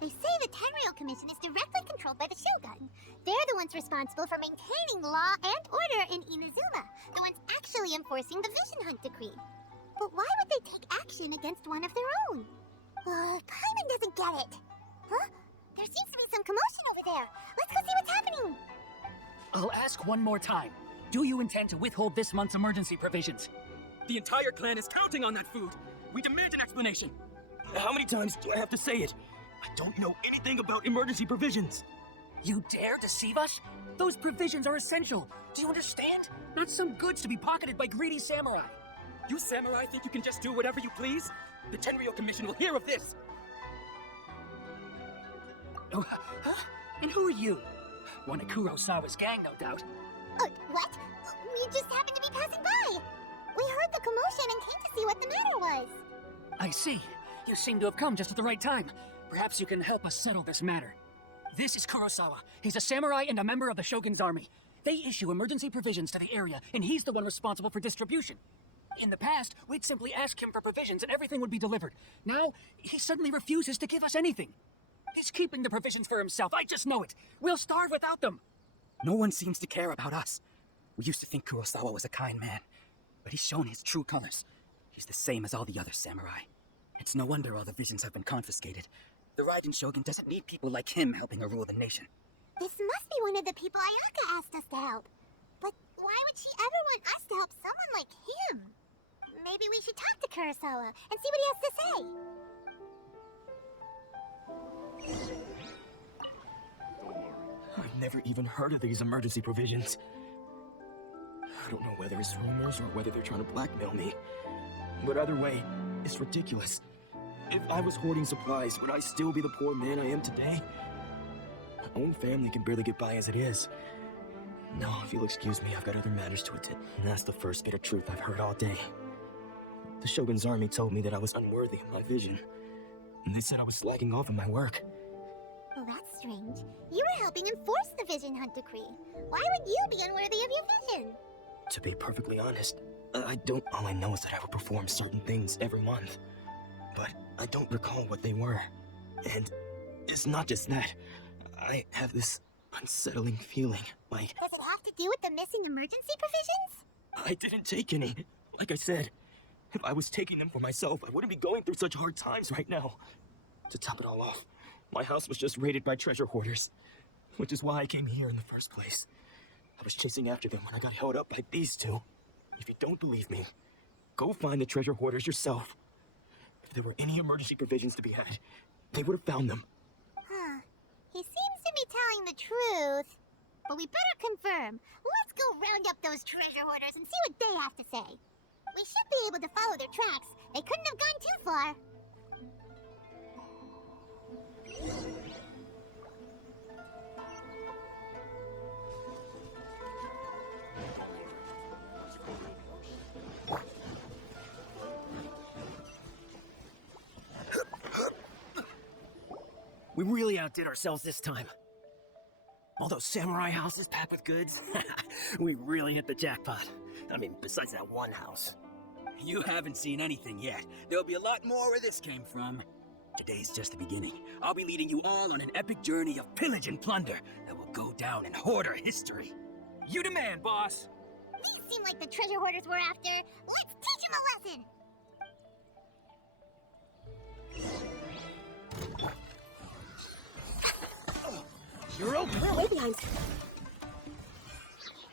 They say the Tenryou Commission is directly controlled by the Shogun. They're the ones responsible for maintaining law and order in Inazuma, the ones actually enforcing the Vision Hunt Decree. But why would they take action against one of their own? Paimon doesn't get it. Huh? There seems to be some commotion over there. Let's go see what's happening. I'll ask one more time. Do you intend to withhold this month's emergency provisions? The entire clan is counting on that food. We demand an explanation. How many times do I have to say it? I don't know anything about emergency provisions. You dare deceive us? Those provisions are essential. Do you understand? Not some goods to be pocketed by greedy samurai. You samurai think you can just do whatever you please? The Tenryou Commission will hear of this. Oh, huh? And who are you? One of Kurosawa's gang, no doubt. What? We just happened to be passing by. We heard the commotion and came to see what the matter was. I see. You seem to have come just at the right time. Perhaps you can help us settle this matter. This is Kurosawa. He's a samurai and a member of the Shogun's army. They issue emergency provisions to the area, and he's the one responsible for distribution. In the past, we'd simply ask him for provisions and everything would be delivered. Now, he suddenly refuses to give us anything. He's keeping the provisions for himself, I just know it. We'll starve without them. No one seems to care about us. We used to think Kurosawa was a kind man, but he's shown his true colors. He's the same as all the other samurai. It's no wonder all the visions have been confiscated. The Raiden Shogun doesn't need people like him helping her rule the nation. This must be one of the people Ayaka asked us to help. But why would she ever want us to help someone like him? Maybe we should talk to Kurosawa and see what he has to say. I've never even heard of these emergency provisions. I don't know whether it's rumors or whether they're trying to blackmail me. But either way, it's ridiculous. If I was hoarding supplies, would I still be the poor man I am today? My own family can barely get by as it is. No, if you'll excuse me, I've got other matters to attend. And that's the first bit of truth I've heard all day. The Shogun's army told me that I was unworthy of my vision. And they said I was slacking off in my work. Well, that's strange. You were helping enforce the Vision Hunt Decree. Why would you be unworthy of your vision? To be perfectly honest, all I know is that I would perform certain things every month. But I don't recall what they were. And it's not just that. I have this unsettling feeling, like... Does it have to do with the missing emergency provisions? I didn't take any. Like I said, if I was taking them for myself, I wouldn't be going through such hard times right now. To top it all off, my house was just raided by treasure hoarders, which is why I came here in the first place. I was chasing after them when I got held up by these two. If you don't believe me, go find the treasure hoarders yourself. If there were any emergency provisions to be had, they would have found them. Huh. He seems to be telling the truth. But we better confirm. Let's go round up those treasure hoarders and see what they have to say. We should be able to follow their tracks. They couldn't have gone too far. We really outdid ourselves this time. All those samurai houses packed with goods. We really hit the jackpot. I mean, besides that one house. You haven't seen anything yet. There'll be a lot more where this came from. Today's just the beginning. I'll be leading you all on an epic journey of pillage and plunder that will go down in hoarder history. You demand, boss! These seem like the treasure hoarders we're after. Let's teach them a lesson! You're okay. Way behind.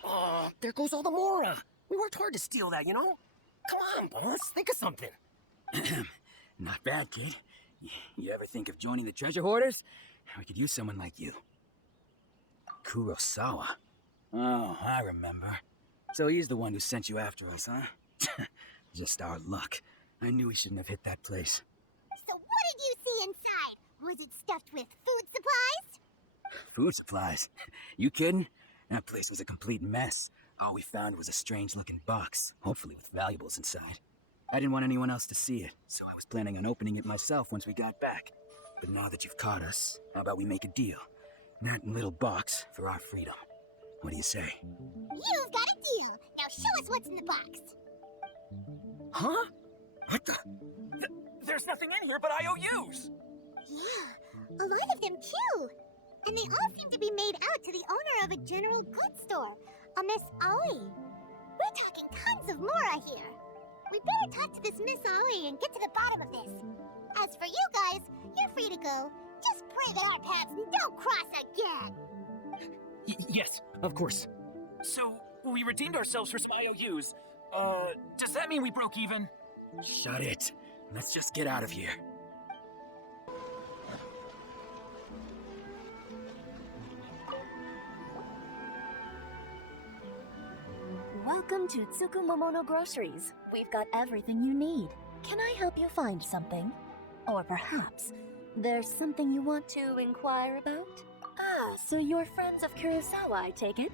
Oh, there goes all the mora. We worked hard to steal that, you know? Come on, boss. Think of something. Not bad, kid. You ever think of joining the treasure hoarders? We could use someone like you. Kurosawa? Oh, I remember. So he's the one who sent you after us, huh? Just our luck. I knew we shouldn't have hit that place. So what did you see inside? Was it stuffed with food supplies? Food supplies? You kidding? That place was a complete mess. All we found was a strange-looking box, hopefully with valuables inside. I didn't want anyone else to see it, so I was planning on opening it myself once we got back. But now that you've caught us, how about we make a deal? That little box for our freedom. What do you say? You've got a deal. Now show us what's in the box. Huh? What the? There's nothing in here but IOUs. Yeah, a lot And they all seem to be made out to the owner of a general goods store, a Miss Aoi. We're talking tons of Mora here. We better talk to this Miss Aoi and get to the bottom of this. As for you guys, you're free to go. Just pray that our paths don't cross again. Yes, of course. So, we redeemed ourselves for some IOUs. Does that mean we broke even? Shut it. Let's just get out of here. Welcome to Tsukumomono Groceries. We've got everything you need. Can I help you find something? Or perhaps there's something you want to inquire about? Ah, so you're friends of Kurosawa, I take it?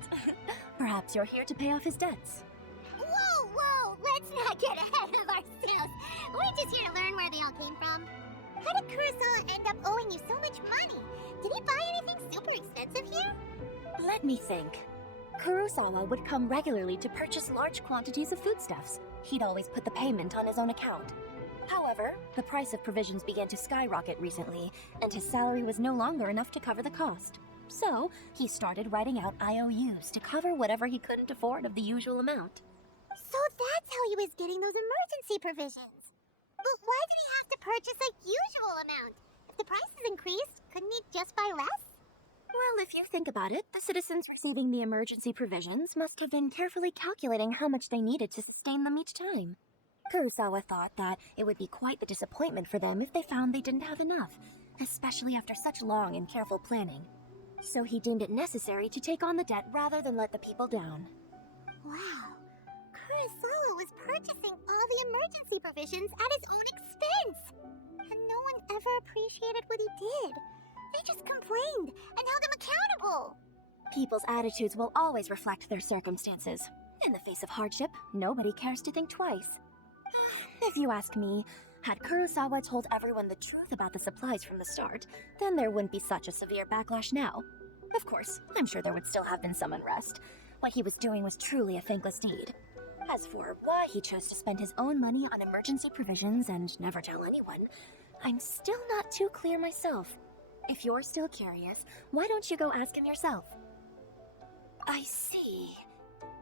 Perhaps you're here to pay off his debts. Whoa, let's not get ahead of ourselves. We're just here to learn where they all came from. How did Kurosawa end up owing you so much money? Did he buy anything super expensive here? Let me think. Kurosawa would come regularly to purchase large quantities of foodstuffs. He'd always put the payment on his own account. However, the price of provisions began to skyrocket recently, and his salary was no longer enough to cover the cost. So, he started writing out IOUs to cover whatever he couldn't afford of the usual amount. So that's how he was getting those emergency provisions. But why did he have to purchase a usual amount? If the prices increased, couldn't he just buy less? Well, if you think about it, the citizens receiving the emergency provisions must have been carefully calculating how much they needed to sustain them each time. Kurosawa thought that it would be quite the disappointment for them if they found they didn't have enough, especially after such long and careful planning. So he deemed it necessary to take on the debt rather than let the people down. Wow. Kurosawa was purchasing all the emergency provisions at his own expense. And no one ever appreciated what he did. They just complained and held him accountable. People's attitudes will always reflect their circumstances. In the face of hardship, nobody cares to think twice. If you ask me, had Kurosawa told everyone the truth about the supplies from the start, then there wouldn't be such a severe backlash now. Of course, I'm sure there would still have been some unrest. What he was doing was truly a thankless deed. As for why he chose to spend his own money on emergency provisions and never tell anyone, I'm still not too clear myself. If you're still curious, why don't you go ask him yourself? I see.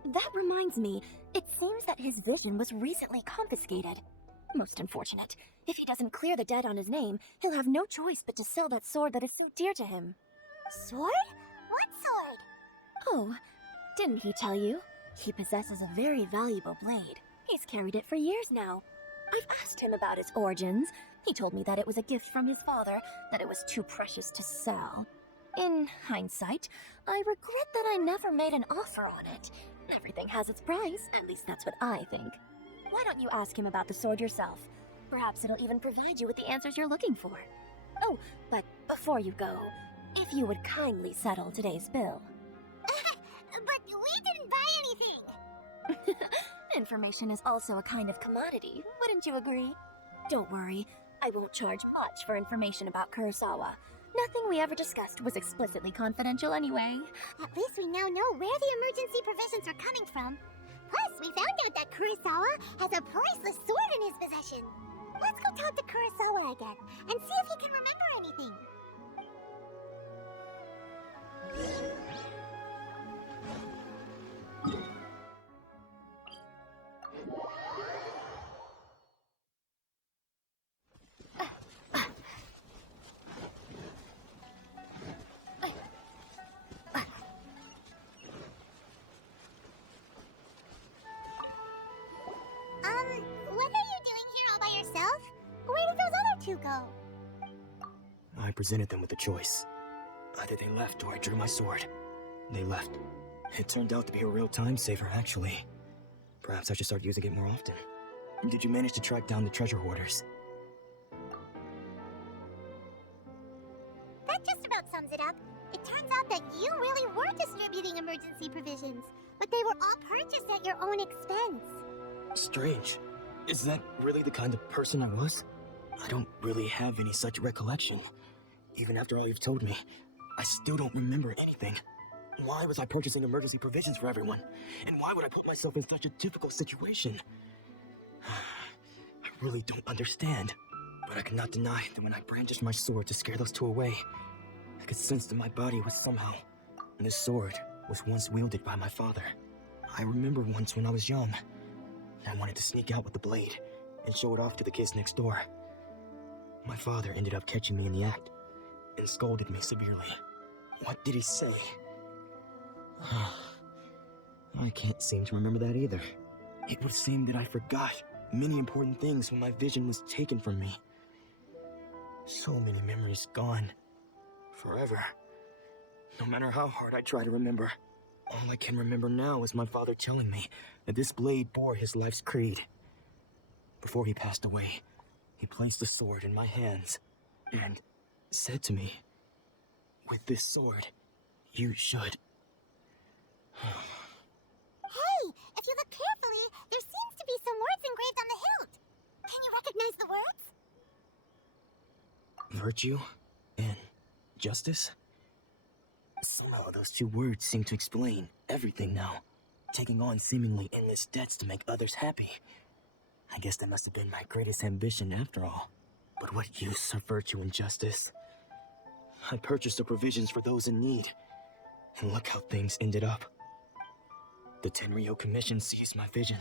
That reminds me, it seems that his vision was recently confiscated. Most unfortunate. If he doesn't clear the debt on his name, he'll have no choice but to sell that sword that is so dear to him. Sword? What sword? Oh, didn't he tell you? He possesses a very valuable blade. He's carried it for years now. I've asked him about its origins. He told me that it was a gift from his father, that it was too precious to sell. In hindsight, I regret that I never made an offer on it. Everything has its price, at least that's what I think. Why don't you ask him about the sword yourself? Perhaps it'll even provide you with the answers you're looking for. Oh, but before you go, if you would kindly settle today's bill. But we didn't buy anything. Information is also a kind of commodity, wouldn't you agree? Don't worry, I won't charge much for information about Kurosawa. Nothing we ever discussed was explicitly confidential anyway. At least we now know where the emergency provisions are coming from. Plus, we found out that Kurosawa has a priceless sword in his possession. Let's go talk to Kurosawa again and see if he can remember anything. What are you doing here all by yourself? Where did those other two go? I presented them with a choice. Either they left or I drew my sword. They left. It turned out to be a real time saver, actually. Perhaps I should start using it more often. Did you manage to track down the treasure hoarders? That just about sums it up. It turns out that you really were distributing emergency provisions, but they were all purchased at your own expense. Strange. Is that really the kind of person I was? I don't really have any such recollection. Even after all you've told me, I still don't remember anything. Why was I purchasing emergency provisions for everyone? And why would I put myself in such a difficult situation? I really don't understand. But I cannot deny that when I brandished my sword to scare those two away, I could sense that my body was somehow. This sword was once wielded by my father. I remember once when I was young, I wanted to sneak out with the blade and show it off to the kids next door. My father ended up catching me in the act and scolded me severely. What did he say? I can't seem to remember that either. It would seem that I forgot many important things when my vision was taken from me. So many memories gone. Forever. No matter how hard I try to remember, all I can remember now is my father telling me that this blade bore his life's creed. Before he passed away, he placed the sword in my hands and said to me, "With this sword, you should." Hey, if you look carefully, there seems to be some words engraved on the hilt. Can you recognize the words? Virtue and justice? Somehow those two words seem to explain everything now. Taking on seemingly endless debts to make others happy. I guess that must have been my greatest ambition after all. But what use of virtue and justice? I purchased the provisions for those in need. And look how things ended up. The Tenryo Commission seized my vision.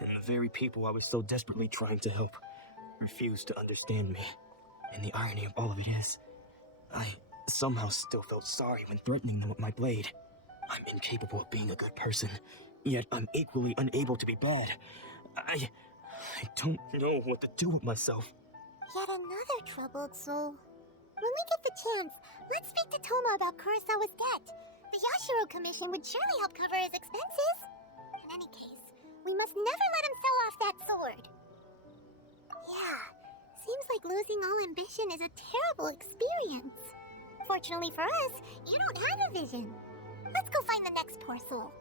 And the very people I was so desperately trying to help refused to understand me. And the irony of all of it is, I somehow still felt sorry when threatening them with my blade. I'm incapable of being a good person, yet I'm equally unable to be bad. I don't know what to do with myself. Yet another troubled soul. When we get the chance, let's speak to Toma about Kurosawa's debt. The Yashiro Commission would surely help cover his expenses. In any case, we must never let him sell off that sword. Yeah, seems like losing all ambition is a terrible experience. Fortunately for us, you don't have a vision. Let's go find the next poor soul.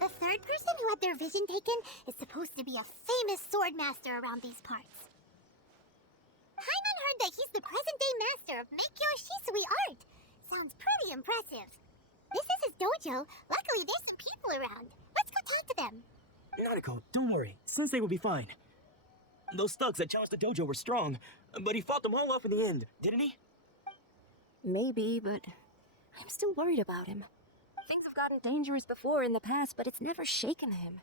The third person who had their vision taken is supposed to be a famous sword master around these parts. Hyman heard that he's the present-day master of Make-Your Shisui art. Sounds pretty impressive. This is his dojo. Luckily, there's some people around. Let's go talk to them. Nanako, don't worry. Sensei will be fine. Those thugs that challenged the dojo were strong, but he fought them all off in the end, didn't he? Maybe, but I'm still worried about him. Things have gotten dangerous before in the past, but it's never shaken him.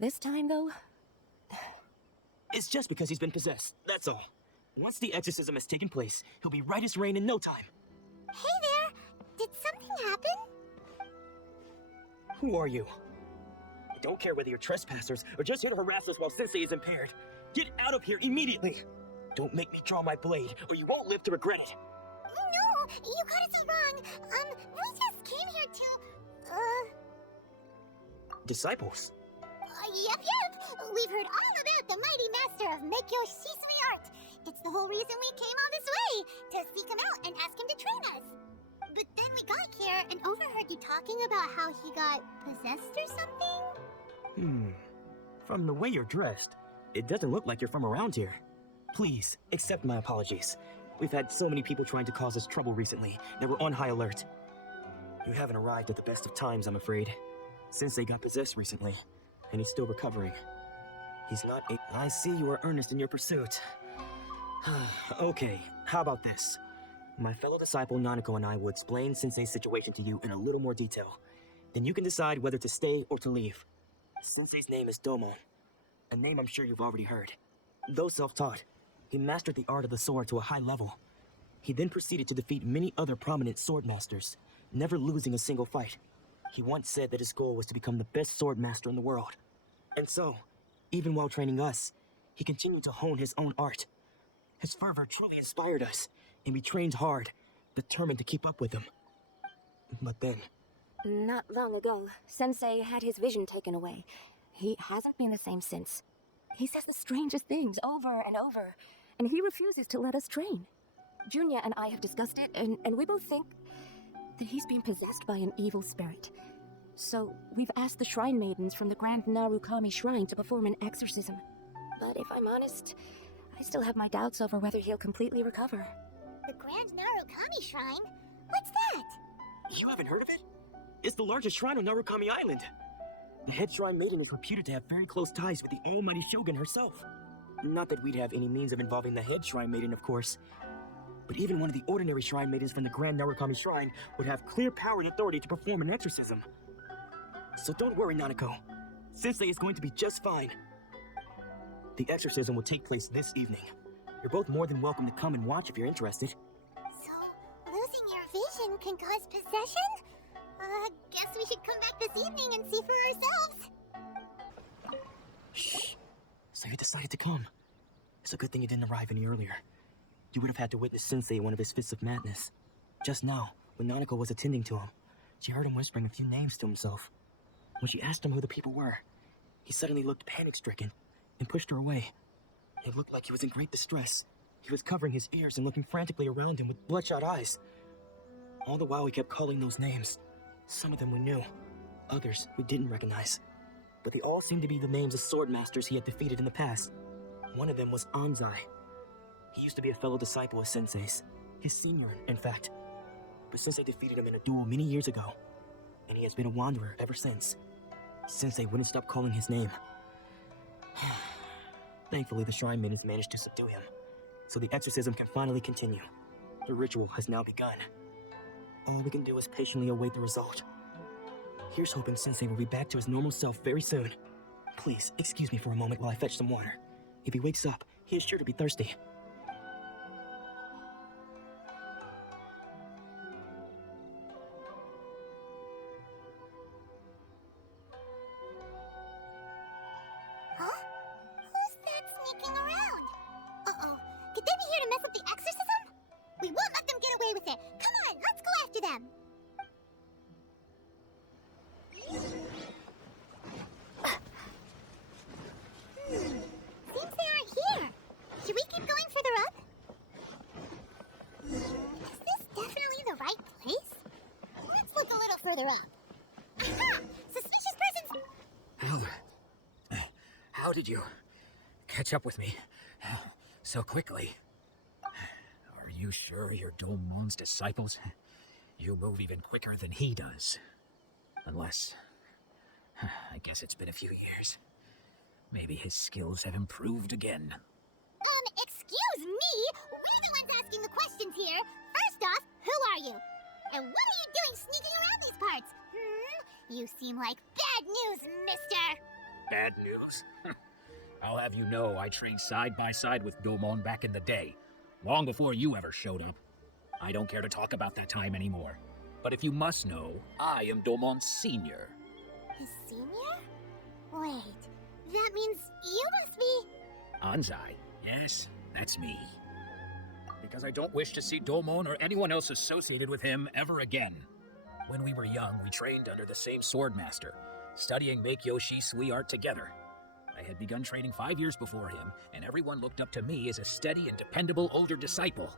This time, though... It's just because he's been possessed, that's all. Once the exorcism has taken place, he'll be right as rain in no time. Hey there! Did something happen? Who are you? I don't care whether you're trespassers or just here to harass us while Sensei is impaired. Get out of here immediately! Don't make me draw my blade, or you won't live to regret it. No, you got it so wrong. We just came here to, Disciples? Yep. We've heard all about the mighty master of Make-Your Shisui art. It's the whole reason we came all this way, to seek him out and ask him to train us. But then we got here and overheard you talking about how he got possessed or something? From the way you're dressed, it doesn't look like you're from around here. Please, accept my apologies. We've had so many people trying to cause us trouble recently that we're on high alert. You haven't arrived at the best of times, I'm afraid. Sensei got possessed recently, and he's still recovering. He's not a... I see you are earnest in your pursuit. Okay, how about this? My fellow disciple Nanako and I will explain Sensei's situation to you in a little more detail. Then you can decide whether to stay or to leave. Sensei's name is Domo, a name I'm sure you've already heard. Though self-taught, he mastered the art of the sword to a high level. He then proceeded to defeat many other prominent sword masters, never losing a single fight. He once said that his goal was to become the best sword master in the world. And so, even while training us, he continued to hone his own art. His fervor truly inspired us, and we trained hard, determined to keep up with him. But then... Not long ago, Sensei had his vision taken away. He hasn't been the same since. He says the strangest things over and over, and he refuses to let us train. Junya and I have discussed it, and we both think that he's been possessed by an evil spirit. So we've asked the shrine maidens from the Grand Narukami Shrine to perform an exorcism. But if I'm honest, I still have my doubts over whether he'll completely recover. The Grand Narukami Shrine? What's that? You haven't heard of it? It's the largest shrine on Narukami Island. The head shrine maiden is reputed to have very close ties with the almighty shogun herself. Not that we'd have any means of involving the head Shrine Maiden, of course. But even one of the ordinary Shrine Maidens from the Grand Narukami Shrine would have clear power and authority to perform an exorcism. So don't worry, Nanako. Sensei is going to be just fine. The exorcism will take place this evening. You're both more than welcome to come and watch if you're interested. So, losing your vision can cause possession? Guess we should come back this evening and see for ourselves. Shh. So you decided to come. It's a good thing you didn't arrive any earlier. You would have had to witness Sensei in one of his fits of madness. Just now, when Nanako was attending to him, she heard him whispering a few names to himself. When she asked him who the people were, he suddenly looked panic-stricken and pushed her away. It looked like he was in great distress. He was covering his ears and looking frantically around him with bloodshot eyes. All the while he kept calling those names. Some of them we knew, others we didn't recognize. But they all seemed to be the names of sword masters he had defeated in the past. One of them was Anzai. He used to be a fellow disciple of Sensei's, his senior, in fact. But Sensei defeated him in a duel many years ago, and he has been a wanderer ever since. Sensei wouldn't stop calling his name. Thankfully, the Shrine Maidens managed to subdue him, so the exorcism can finally continue. The ritual has now begun. All we can do is patiently await the result. Here's hoping Sensei will be back to his normal self very soon. Please, excuse me for a moment while I fetch some water. If he wakes up, he is sure to be thirsty. Huh? Who's that sneaking around? Uh-oh. Could they be here to mess up the exorcism? We won't let them get away with it. Come on, let's go after them. Seems they aren't here. Should we keep going further up? Is this definitely the right place? Let's look a little further up. Aha! Suspicious persons! How did you catch up with me so quickly? Are you sure you're Domon's disciples? You move even quicker than he does. Unless, I guess it's been a few years. Maybe his skills have improved again. Excuse me? We're the ones asking the questions here. First off, who are you? And what are you doing sneaking around these parts? You seem like bad news, mister. Bad news? I'll have you know I trained side by side with Domon back in the day, long before you ever showed up. I don't care to talk about that time anymore. But if you must know, I am Domon's senior. His senior? Wait, that means you must be... Anzai, yes, that's me. Because I don't wish to see Domon or anyone else associated with him ever again. When we were young, we trained under the same swordmaster, studying Make-Yoshi Sui art together. I had begun training 5 years before him, and everyone looked up to me as a steady and dependable older disciple.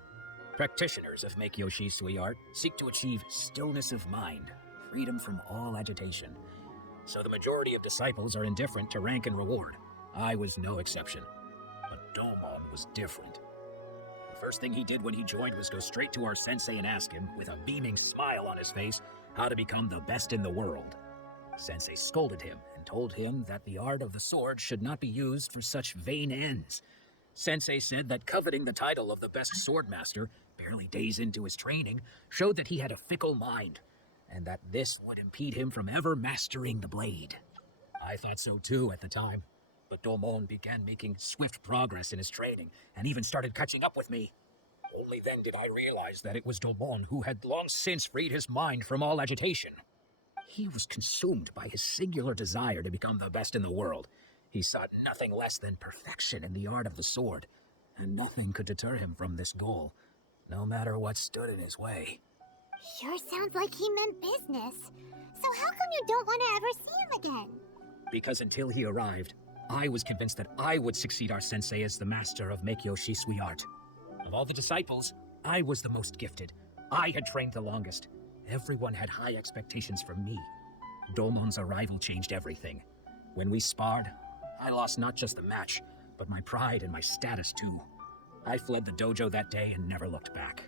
Practitioners of Make-Yoshi Sui art seek to achieve stillness of mind, freedom from all agitation. So the majority of disciples are indifferent to rank and reward. I was no exception. But Domon was different. The first thing he did when he joined was go straight to our sensei and ask him, with a beaming smile on his face, how to become the best in the world. Sensei scolded him and told him that the art of the sword should not be used for such vain ends. Sensei said that coveting the title of the best swordmaster, barely days into his training, showed that he had a fickle mind, and that this would impede him from ever mastering the blade. I thought so too at the time, but Domon began making swift progress in his training, and even started catching up with me. Only then did I realize that it was Domon who had long since freed his mind from all agitation. He was consumed by his singular desire to become the best in the world. He sought nothing less than perfection in the art of the sword, and nothing could deter him from this goal, no matter what stood in his way. Sure sounds like he meant business. So how come you don't want to ever see him again? Because until he arrived, I was convinced that I would succeed our sensei as the master of Make-Yoshi Sui art. Of all the disciples, I was the most gifted. I had trained the longest. Everyone had high expectations from me. Domon's arrival changed everything. When we sparred, I lost not just the match, but my pride and my status too. I fled the dojo that day and never looked back.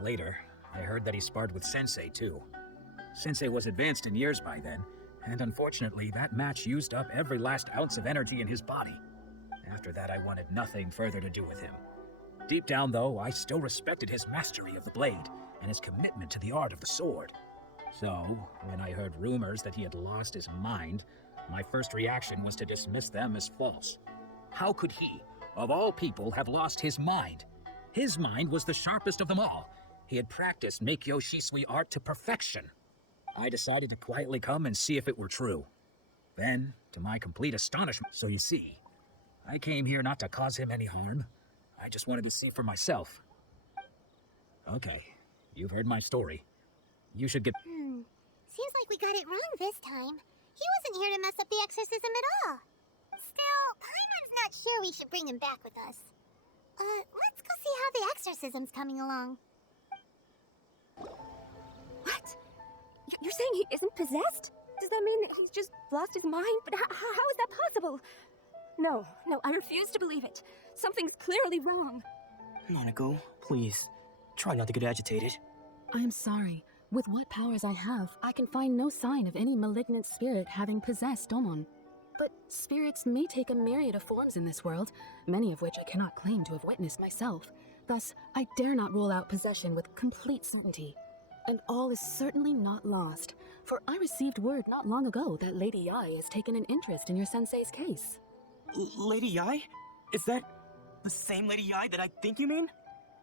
Later, I heard that he sparred with Sensei too. Sensei was advanced in years by then, and unfortunately that match used up every last ounce of energy in his body. After that, I wanted nothing further to do with him. Deep down, though, I still respected his mastery of the blade and his commitment to the art of the sword. So, when I heard rumors that he had lost his mind, my first reaction was to dismiss them as false. How could he, of all people, have lost his mind? His mind was the sharpest of them all. He had practiced Meikyo Shisui art to perfection. I decided to quietly come and see if it were true. Then, to my complete astonishment, so you see, I came here not to cause him any harm. I just wanted to see for myself. Okay, you've heard my story. You should get... Seems like we got it wrong this time. He wasn't here to mess up the exorcism at all. Still, Paimon's not sure we should bring him back with us. Let's go see how the exorcism's coming along. What? You're saying he isn't possessed? Does that mean he's just lost his mind? But how is that possible? No, I refuse to believe it. Something's clearly wrong. Nanako, please, try not to get agitated. I am sorry. With what powers I have, I can find no sign of any malignant spirit having possessed Domon. But spirits may take a myriad of forms in this world, many of which I cannot claim to have witnessed myself. Thus, I dare not rule out possession with complete certainty. And all is certainly not lost, for I received word not long ago that Lady Yae has taken an interest in your sensei's case. Lady Yae? Is that the same Lady Yae that I think you mean?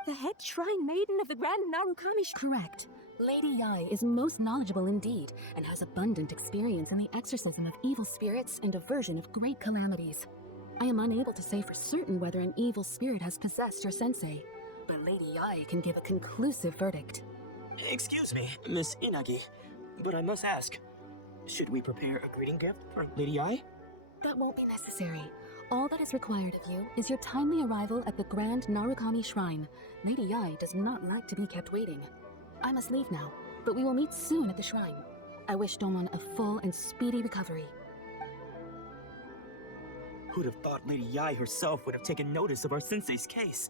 The head shrine maiden of the Grand Narukami Correct. Lady Yae is most knowledgeable indeed, and has abundant experience in the exorcism of evil spirits and aversion of great calamities. I am unable to say for certain whether an evil spirit has possessed your sensei, but Lady Yae can give a conclusive verdict. Excuse me, Miss Inagi, but I must ask, should we prepare a greeting gift for Lady Yae? That won't be necessary. All that is required of you is your timely arrival at the Grand Narukami Shrine. Lady Yae does not like to be kept waiting. I must leave now, but we will meet soon at the shrine. I wish Domon a full and speedy recovery. Who'd have thought Lady Yae herself would have taken notice of our sensei's case?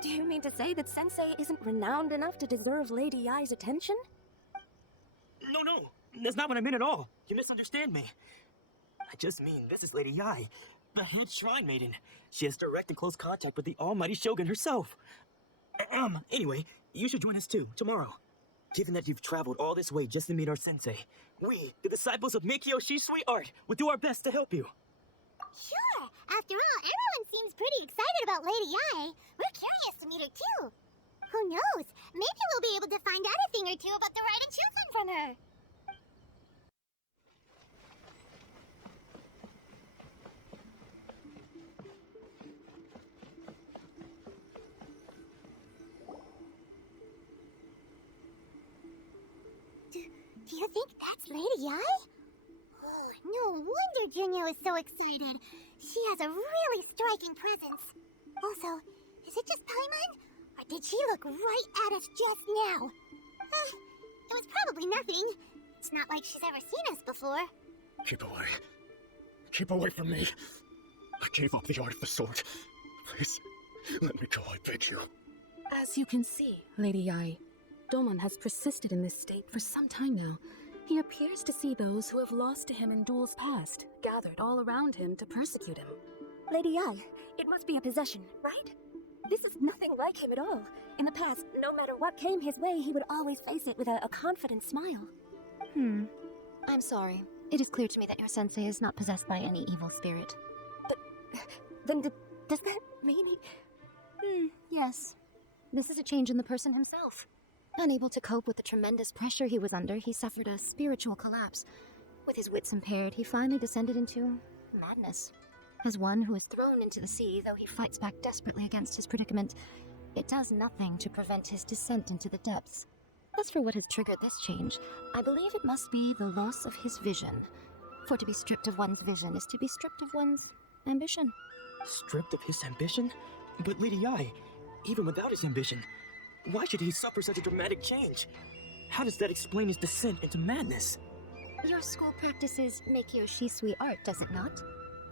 Do you mean to say that Sensei isn't renowned enough to deserve Lady Yae's attention? No, that's not what I meant at all. You misunderstand me. I just mean this is Lady Yae, the head shrine maiden. She has direct and close contact with the almighty Shogun herself. Anyway, you should join us too, tomorrow. Given that you've traveled all this way just to meet our sensei, we, the disciples of Meikyo Shisui art, will do our best to help you. Sure. After all, everyone seems pretty excited about Lady Yae. We're curious to meet her too. Who knows? Maybe we'll be able to find out a thing or two about the Raiden Shufun from her. Do you think that's Lady Yae? Oh, no wonder Junyo is so excited. She has a really striking presence. Also, is it just Paimon? Or did she look right at us just now? It was probably nothing. It's not like she's ever seen us before. Keep away. Keep away from me. I gave up the art of the sword. Please, let me go, I beg you. As you can see, Lady Yae, Domon has persisted in this state for some time now. He appears to see those who have lost to him in duels past, gathered all around him to persecute him. Lady Yae, it must be a possession, right? This is nothing like him at all. In the past, no matter what came his way, he would always face it with a confident smile. I'm sorry. It is clear to me that your sensei is not possessed by any evil spirit. But then does that mean he... Yes. This is a change in the person himself. Unable to cope with the tremendous pressure he was under, he suffered a spiritual collapse. With his wits impaired, he finally descended into madness. As one who is thrown into the sea, though he fights back desperately against his predicament, it does nothing to prevent his descent into the depths. As for what has triggered this change, I believe it must be the loss of his vision. For to be stripped of one's vision is to be stripped of one's ambition. Stripped of his ambition? But Lady Yae, even without his ambition, why should he suffer such a dramatic change? How does that explain his descent into madness? Your school practices Meikyo Shisui art, does it not?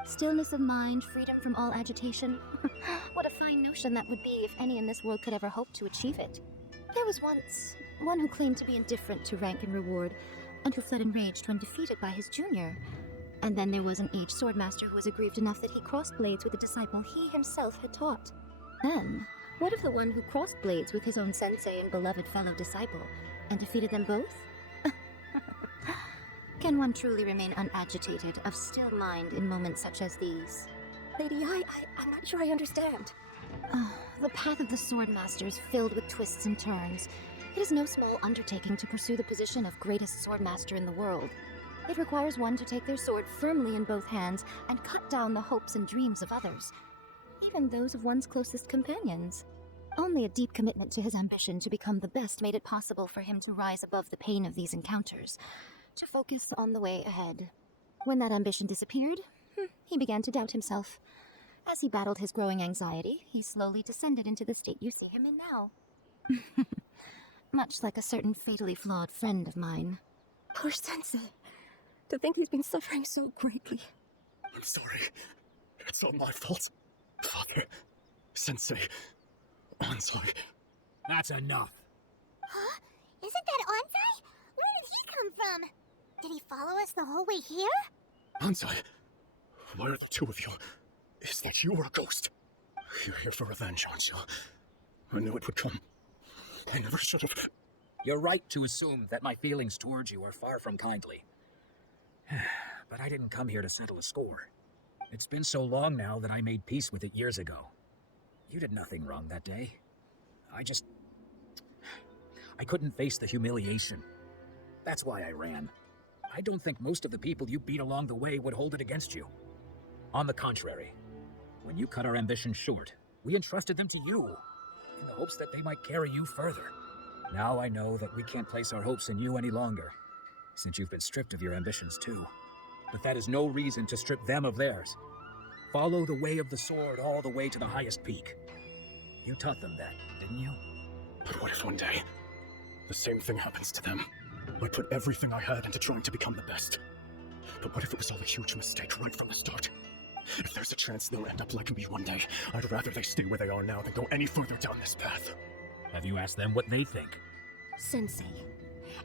Stillness of mind, freedom from all agitation. What a fine notion that would be if any in this world could ever hope to achieve it. There was once one who claimed to be indifferent to rank and reward, and who fled enraged when defeated by his junior. And then there was an aged swordmaster who was aggrieved enough that he crossed blades with a disciple he himself had taught. Then, what of the one who crossed blades with his own sensei and beloved fellow disciple, and defeated them both? Can one truly remain unagitated, of still mind in moments such as these? Lady, I'm not sure I understand. The path of the swordmaster is filled with twists and turns. It is no small undertaking to pursue the position of greatest swordmaster in the world. It requires one to take their sword firmly in both hands and cut down the hopes and dreams of others, even those of one's closest companions. Only a deep commitment to his ambition to become the best made it possible for him to rise above the pain of these encounters, to focus on the way ahead. When that ambition disappeared, he began to doubt himself. As he battled his growing anxiety, he slowly descended into the state you see him in now. Much like a certain fatally flawed friend of mine. Poor Sensei. To think he's been suffering so greatly. I'm sorry. It's all my fault. Father, Sensei, Ansai. That's enough. Huh? Isn't that Ansai? Where did he come from? Did he follow us the whole way here? Ansai, why are the two of you? Is that you or a ghost? You're here for revenge, aren't you? I knew it would come. I never should have. You're right to assume that my feelings towards you are far from kindly. But I didn't come here to settle a score. It's been so long now that I made peace with it years ago. You did nothing wrong that day. I couldn't face the humiliation. That's why I ran. I don't think most of the people you beat along the way would hold it against you. On the contrary, when you cut our ambitions short, we entrusted them to you, in the hopes that they might carry you further. Now I know that we can't place our hopes in you any longer, since you've been stripped of your ambitions too. But that is no reason to strip them of theirs. Follow the way of the sword all the way to the highest peak. You taught them that, didn't you? But what if one day, the same thing happens to them? I put everything I had into trying to become the best. But what if it was all a huge mistake right from the start? If there's a chance they'll end up like me one day, I'd rather they stay where they are now than go any further down this path. Have you asked them what they think? Sensei,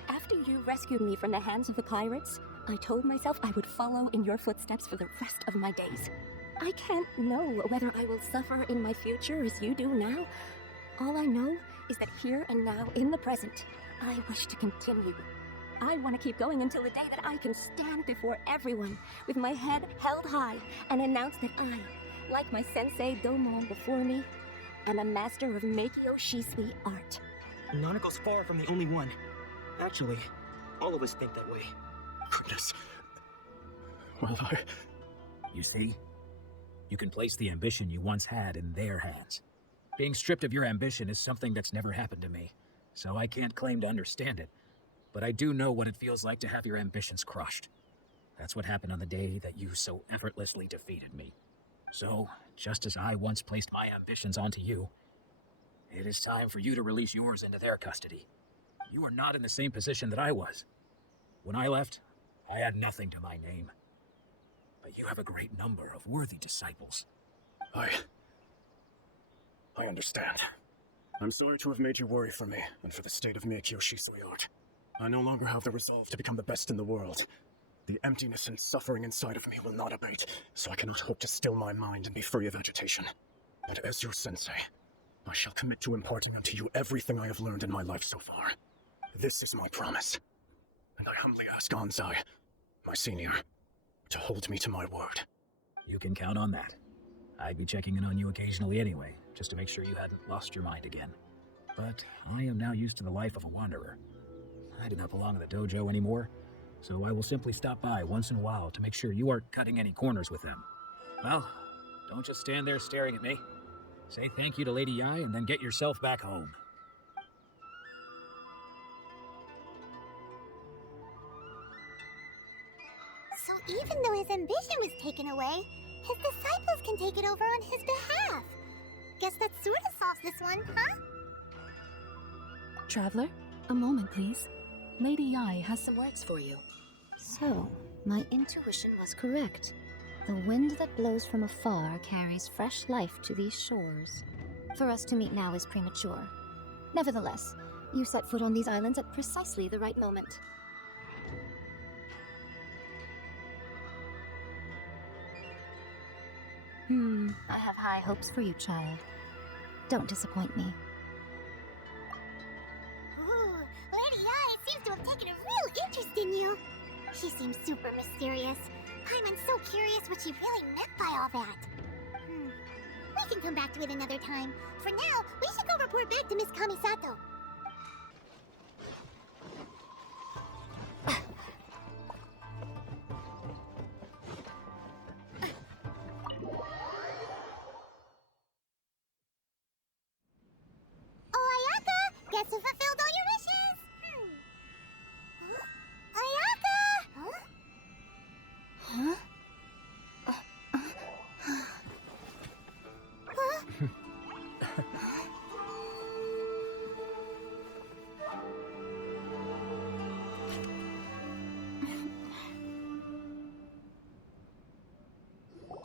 after you rescued me from the hands of the pirates, I told myself I would follow in your footsteps for the rest of my days. I can't know whether I will suffer in my future as you do now. All I know is that here and now, in the present, I wish to continue. I want to keep going until the day that I can stand before everyone with my head held high and announce that I, like my sensei Domon before me, am a master of Meikyo Shisui art. Nanako's far from the only one. Actually, all of us think that way. Goodness. Well, You see? You can place the ambition you once had in their hands. Being stripped of your ambition is something that's never happened to me, so I can't claim to understand it. But I do know what it feels like to have your ambitions crushed. That's what happened on the day that you so effortlessly defeated me. So, just as I once placed my ambitions onto you, it is time for you to release yours into their custody. You are not in the same position that I was. When I left, I had nothing to my name. But you have a great number of worthy disciples. I understand. I'm sorry to have made you worry for me, and for the state of Meikyo Shisui art. I no longer have the resolve to become the best in the world. The emptiness and suffering inside of me will not abate, so I cannot hope to still my mind and be free of agitation. But as your sensei, I shall commit to imparting unto you everything I have learned in my life so far. This is my promise. And I humbly ask Ansai, my senior, to hold me to my word. You can count on that. I'd be checking in on you occasionally anyway, just to make sure you hadn't lost your mind again. But I am now used to the life of a wanderer. I do not belong in the dojo anymore, so I will simply stop by once in a while to make sure you aren't cutting any corners with them. Well, don't just stand there staring at me. Say thank you to Lady Yai and then get yourself back home. So even though his ambition was taken away, his disciples can take it over on his behalf. Guess that sort of solves this one, huh? Traveler, a moment, please. Lady Yai has some words for you. So, my intuition was correct. The wind that blows from afar carries fresh life to these shores. For us to meet now is premature. Nevertheless, you set foot on these islands at precisely the right moment. I have high hopes for you, child. Don't disappoint me. Ooh, Lady Ai seems to have taken a real interest in you. She seems super mysterious. Paimon's so curious what she really meant by all that. We can come back to it another time. For now, we should go report back to Miss Kamisato. Oh, Ayaka! Guess who fulfilled all your wishes? Huh? Ayaka! Huh?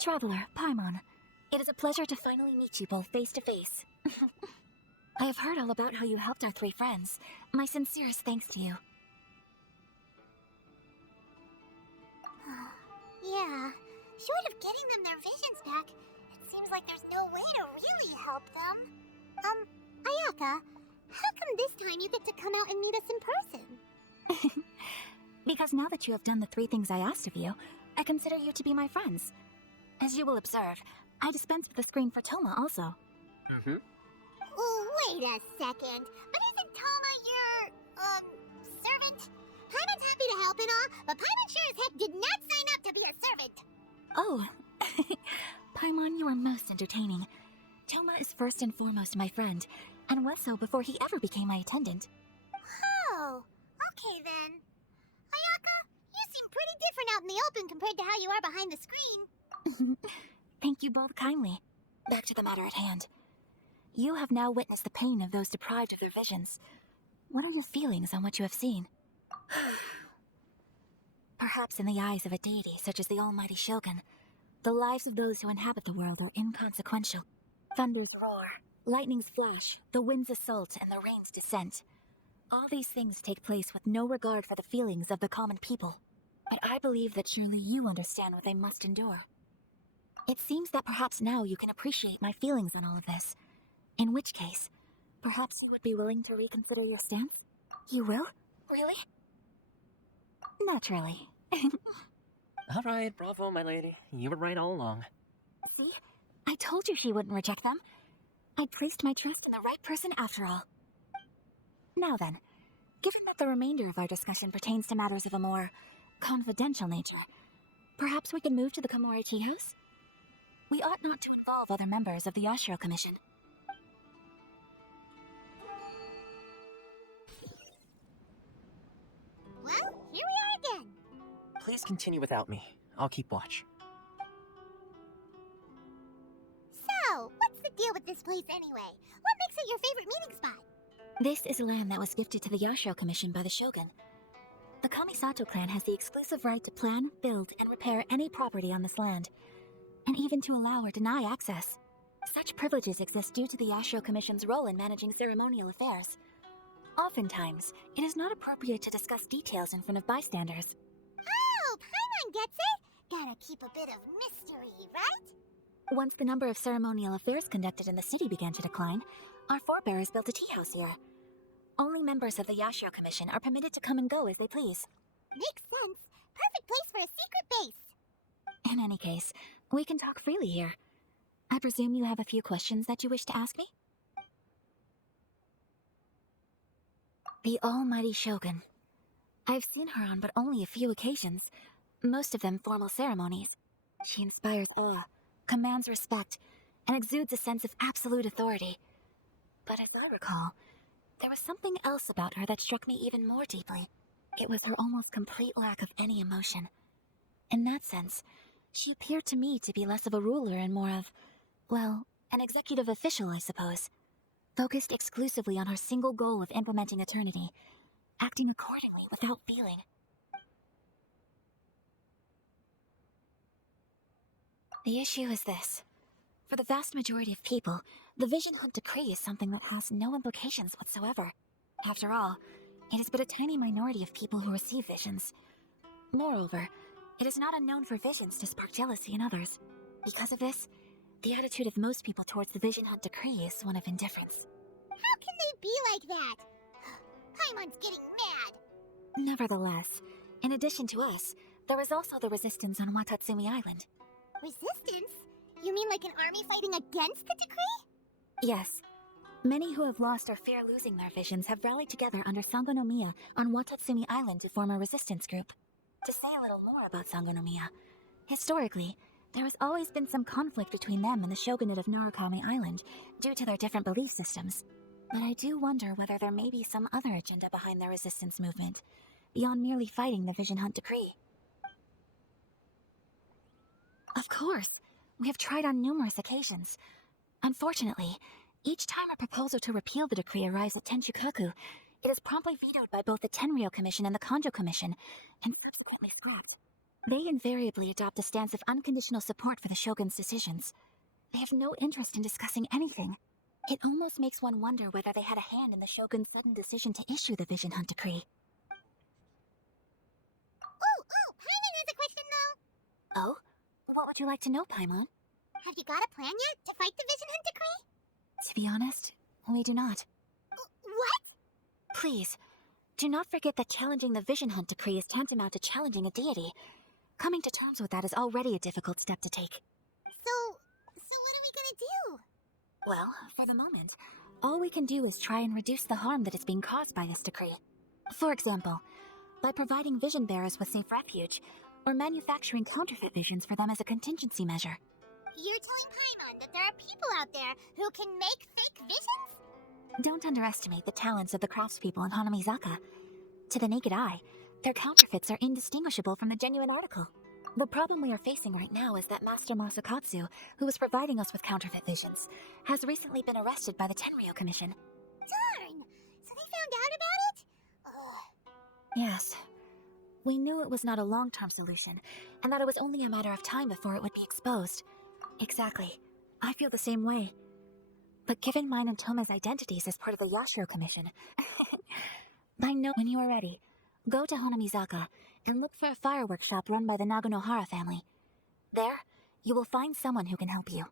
Traveler, Paimon, it is a pleasure to finally meet you both face to face. I have heard all about how you helped our three friends. My sincerest thanks to you. Yeah, short of getting them their visions back, it seems like there's no way to really help them. Ayaka, how come this time you get to come out and meet us in person? Because now that you have done the three things I asked of you, I consider you to be my friends. As you will observe, I dispense with the screen for Toma also. Oh, wait a second. But isn't Toma your, servant? Paimon's happy to help and all, but Paimon sure as heck did not sign up to be a servant. Oh, Paimon, you are most entertaining. Toma is first and foremost my friend, and was so before he ever became my attendant. Oh, okay then. Ayaka, you seem pretty different out in the open compared to how you are behind the screen. Thank you both kindly. Back to the matter at hand. You have now witnessed the pain of those deprived of their visions. What are your feelings on what you have seen? Perhaps in the eyes of a deity such as the almighty Shogun, the lives of those who inhabit the world are inconsequential. Thunders roar, lightnings flash, the winds assault, and the rains descent. All these things take place with no regard for the feelings of the common people. But I believe that surely you understand what they must endure. It seems that perhaps now you can appreciate my feelings on all of this. In which case, perhaps you would be willing to reconsider your stance? You will? Really? Naturally. All right, bravo, my lady. You were right all along. See? I told you she wouldn't reject them. I placed my trust in the right person after all. Now then, given that the remainder of our discussion pertains to matters of a more confidential nature, perhaps we can move to the Komori Tea House? We ought not to involve other members of the Yashiro Commission. Well, here we are again. Please continue without me. I'll keep watch. So, what's the deal with this place anyway? What makes it your favorite meeting spot? This is land that was gifted to the Yashiro Commission by the Shogun. The Kamisato clan has the exclusive right to plan, build, and repair any property on this land, and even to allow or deny access. Such privileges exist due to the Yashiro Commission's role in managing ceremonial affairs. Oftentimes, it is not appropriate to discuss details in front of bystanders. Oh, Paimon gets it. Gotta keep a bit of mystery, right? Once the number of ceremonial affairs conducted in the city began to decline, our forebears built a tea house here. Only members of the Yashiro Commission are permitted to come and go as they please. Makes sense. Perfect place for a secret base. In any case, we can talk freely here. I presume you have a few questions that you wish to ask me? The almighty Shogun. I've seen her on but only a few occasions, most of them formal ceremonies. She inspires awe, commands respect, and exudes a sense of absolute authority. But as I recall, there was something else about her that struck me even more deeply. It was her almost complete lack of any emotion. In that sense, she appeared to me to be less of a ruler and more of, well, an executive official, I suppose. Focused exclusively on her single goal of implementing eternity, acting accordingly without feeling. The issue is this. For the vast majority of people, the Vision Hunt Decree is something that has no implications whatsoever. After all, it is but a tiny minority of people who receive visions. Moreover, it is not unknown for visions to spark jealousy in others. Because of this, The attitude of most people towards the Vision Hunt decree is one of indifference. How can they be like that? Paimon's getting mad. Nevertheless, in addition to us, there is also the resistance on Watatsumi Island. Resistance? You mean like an army fighting against the decree? Yes. Many who have lost or fear losing their visions have rallied together under Sangonomiya on Watatsumi Island to form a resistance group. To say a little more about Sangonomiya, historically, there has always been some conflict between them and the shogunate of Narukami Island due to their different belief systems. But I do wonder whether there may be some other agenda behind their resistance movement, beyond merely fighting the Vision Hunt decree. Of course, we have tried on numerous occasions. Unfortunately, each time a proposal to repeal the decree arrives at Tenchukaku, it is promptly vetoed by both the Tenryou Commission and the Kanjo Commission, and subsequently scrapped. They invariably adopt a stance of unconditional support for the shogun's decisions. They have no interest in discussing anything. It almost makes one wonder whether they had a hand in the shogun's sudden decision to issue the Vision Hunt decree. Paimon has a question though. Oh? What would you like to know, Paimon? Have you got a plan yet to fight the Vision Hunt decree? To be honest, we do not. What? Please, do not forget that challenging the Vision Hunt decree is tantamount to challenging a deity. Coming to terms with that is already a difficult step to take. So what are we gonna do? Well, for the moment, all we can do is try and reduce the harm that is being caused by this decree. For example, by providing vision bearers with safe refuge, or manufacturing counterfeit visions for them as a contingency measure. You're telling Paimon that there are people out there who can make fake visions? Don't underestimate the talents of the craftspeople in Hanamizaka. To the naked eye, their counterfeits are indistinguishable from the genuine article. The problem we are facing right now is that Master Masakatsu, who was providing us with counterfeit visions, has recently been arrested by the Tenryou Commission. Darn! So they found out about it? Ugh. Yes. We knew it was not a long-term solution, and that it was only a matter of time before it would be exposed. Exactly. I feel the same way. But given mine and Tome's identities as part of the Yashiro Commission, by no when you are ready, go to Hanamizaka and look for a fireworks shop run by the Naganohara family. There, you will find someone who can help you.